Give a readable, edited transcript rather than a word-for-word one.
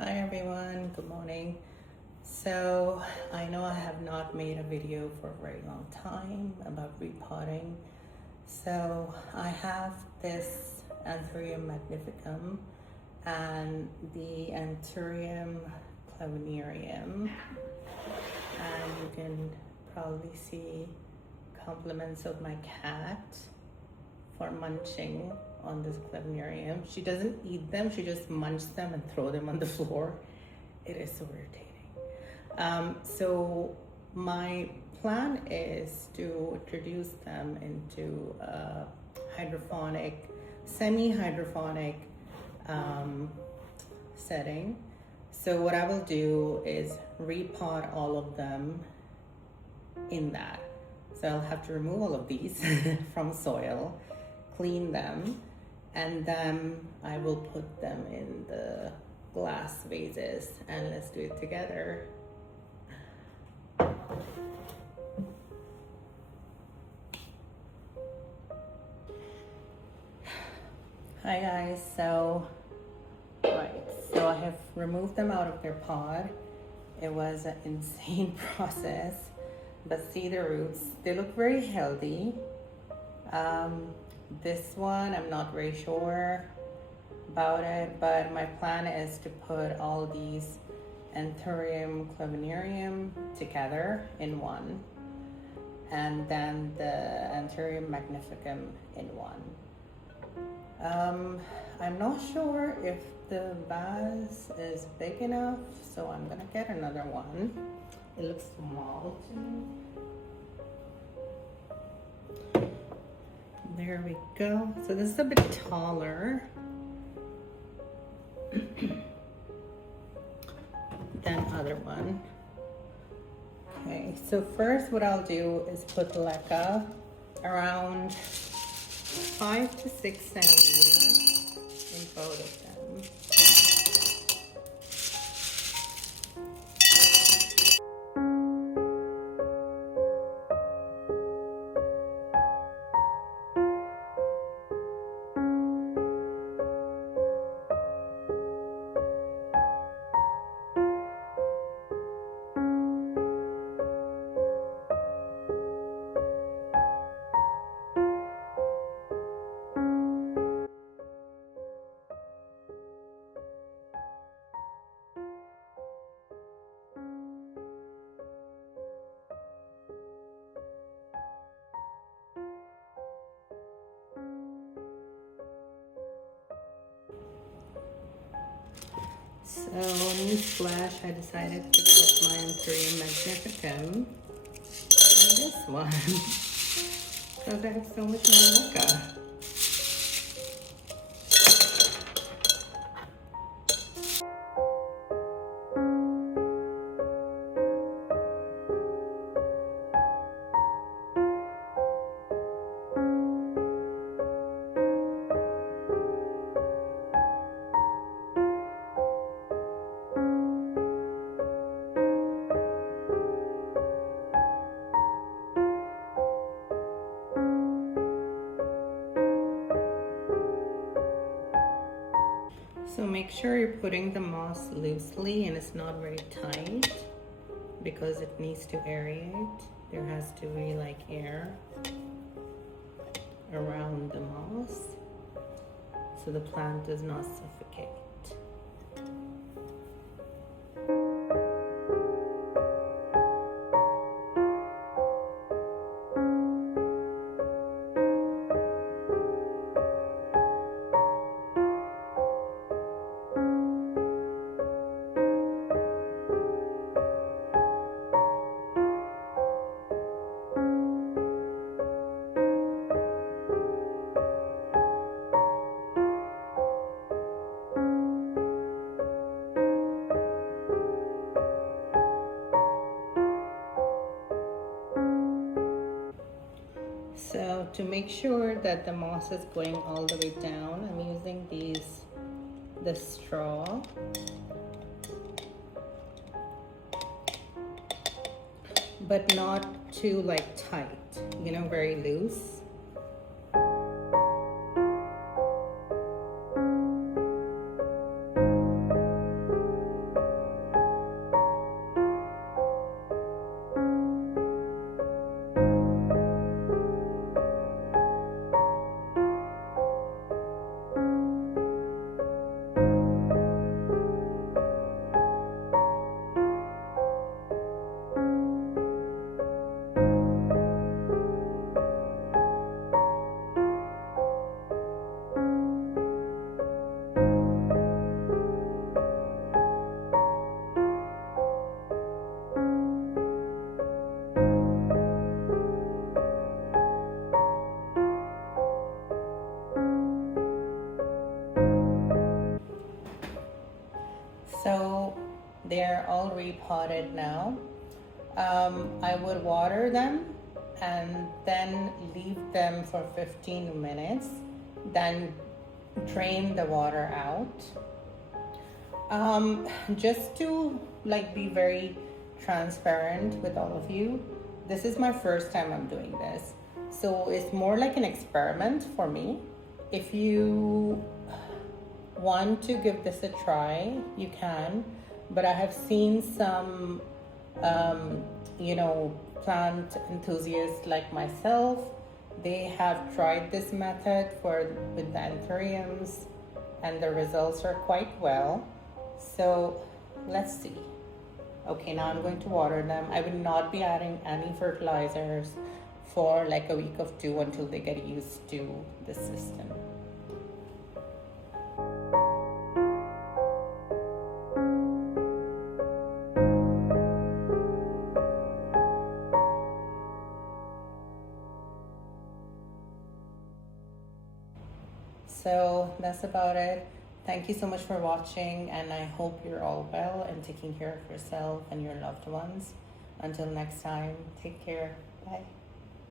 Hi everyone, good morning. So I know I have not made a video for a very long time about repotting. So I have this Anthurium magnificum and the Anthurium clavonarium, and you can probably see compliments of my cat for munching on this clavonarium. She doesn't eat them, she just munches them and throw them on the floor. It is so irritating. So my plan is to introduce them into a hydroponic, semi-hydroponic setting. So what I will do is repot all of them in that. So I'll have to remove all of these from soil, clean them, and then I will put them in the glass vases, and let's do it together. Hi guys, so I have removed them out of their pod. It was an insane process, but see the roots, they look very healthy. This one, I'm not very sure about it, but my plan is to put all these Anthurium clavonarium together in one, and then the Anthurium magnificum in one. I'm not sure if the vase is big enough, so I'm gonna get another one. It looks small to me. There we go. So this is a bit taller than other one. Okay, so first what I'll do is put LECA around 5 to 6 centimeters in both of them. So newsflash, I decided to put my Anthurium magnificum in this one because I have so much more LECA. So make sure you're putting the moss loosely and it's not very tight because it needs to aerate. There has to be like air around the moss so the plant does not suffocate. So to make sure that the moss is going all the way down, I'm using the straw. But not too like tight, you know, very loose. They're all repotted now. I would water them and then leave them for 15 minutes, then drain the water out. Just to like be very transparent with all of you, this is my first time I'm doing this, so it's more like an experiment for me. If you want to give this a try, you can, but I have seen some plant enthusiasts like myself, they have tried this method with the anthuriums, and the results are quite well. So let's see. Okay, now I'm going to water them. I will not be adding any fertilizers for like a week of two until they get used to the system. So that's about it. Thank you so much for watching, and I hope you're all well and taking care of yourself and your loved ones. Until next time, take care. Bye.